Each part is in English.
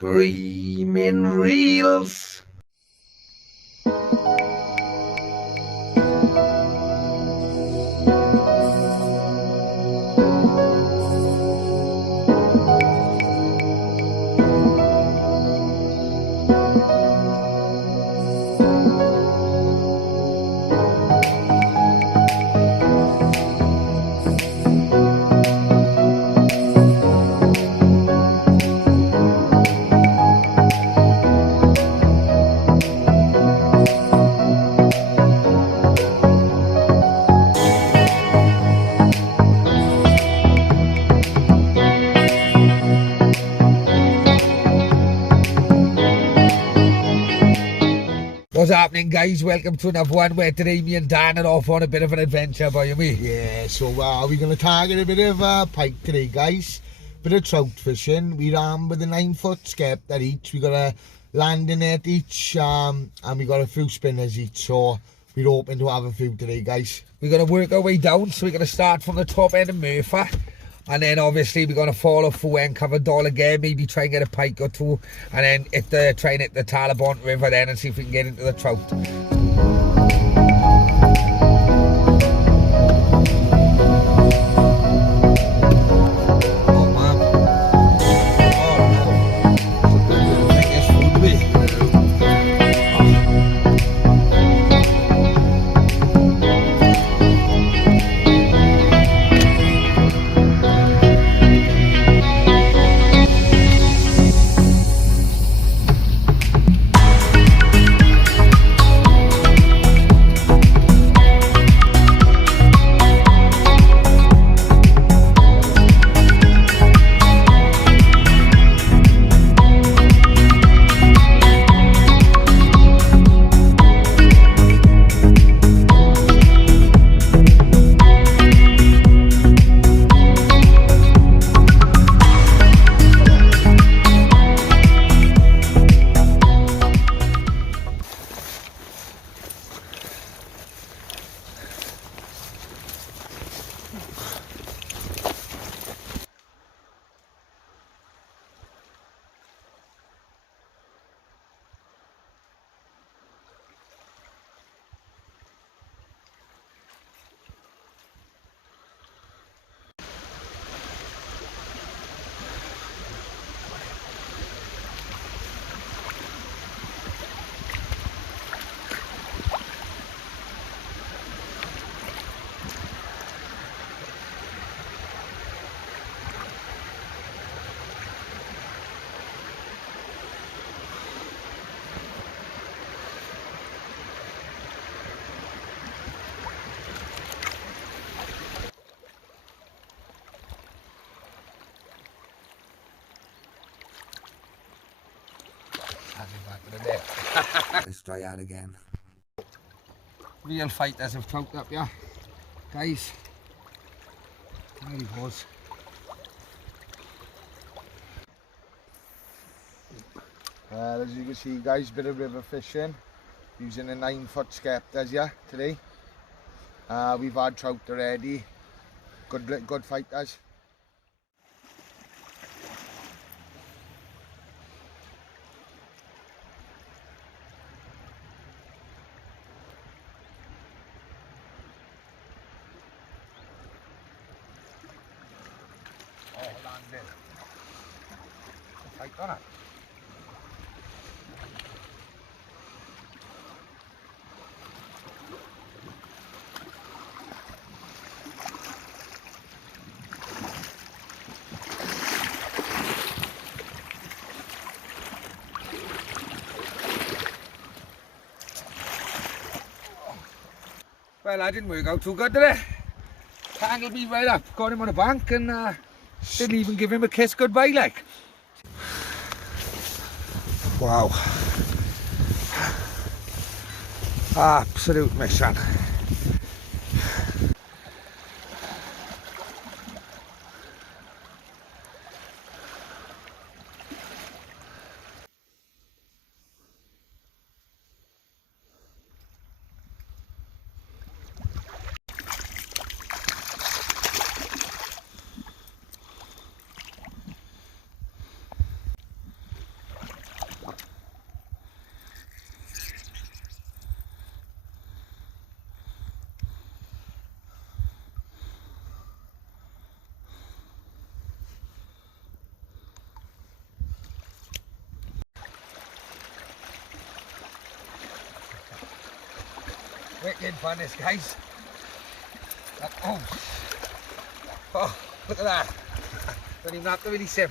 Screaming reels. What's happening, guys? Welcome to another one where today me and Dan are off on a bit of an adventure, boy, me. Yeah, so we're going to target a bit of pike today, guys. Bit of trout fishing. We're armed with a 9-foot skepter each. We got a landing net each, and we got a few spinners each. So we're hoping to have a few today, guys. We're going to work our way down, so we're going to start from the top end of Murphy. And then obviously we're going to follow through and cover Doll again, maybe try and get a pike or two, and then try and hit the Talabont River then and see if we can get into the trout. Let's try that again. Real fighters have trout up here, guys. There he goes. As you can see, guys, bit of river fishing using a 9-foot skepter here today. We've had trout already. Good fighters. Fight on it. Well, that didn't work out too good, did it? Tangled me right up, got him on the bank, and didn't even give him a kiss goodbye, like. Wow. Absolute mission. Wicked fun this, guys. Oh, look at that. Don't even have to really sim.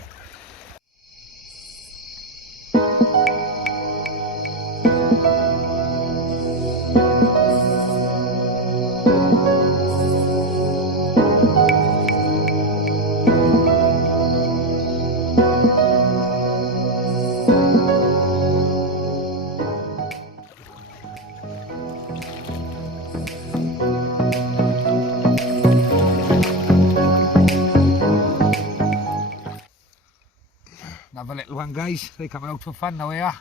Another little one, guys. They coming out for fun now, here.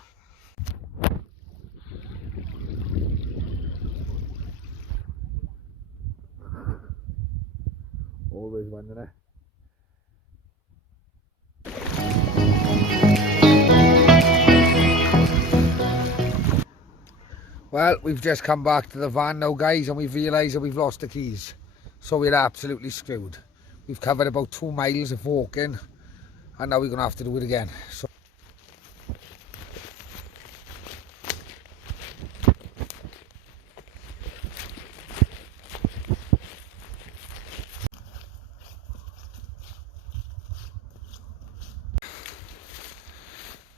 Always one, isn't it? Well, we've just come back to the van now, guys, and we've realised that we've lost the keys. So we're absolutely screwed. We've covered about 2 miles of walking, and now we're going to have to do it again. So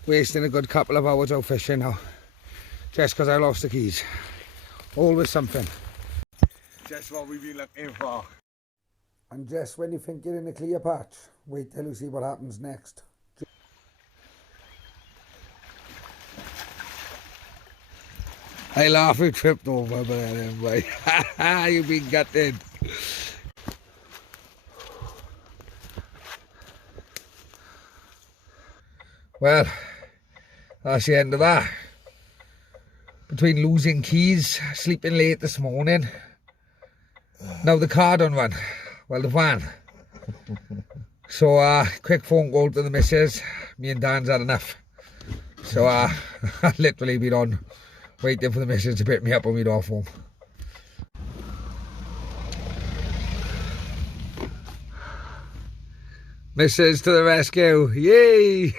wasting a good couple of hours out fishing now, just because I lost the keys. Always something. Just what we've been looking for. And just when you think you're in a clear patch, wait till you see what happens next. I laugh you tripped over, but anyway, you've been gutted. Well, that's the end of that. Between losing keys, sleeping late this morning, now the car don't run. Well, the van. So, quick phone call to the missus. Me and Dan's had enough. So, I've literally been on waiting for the missus to pick me up when we'd off home. Missus to the rescue. Yay!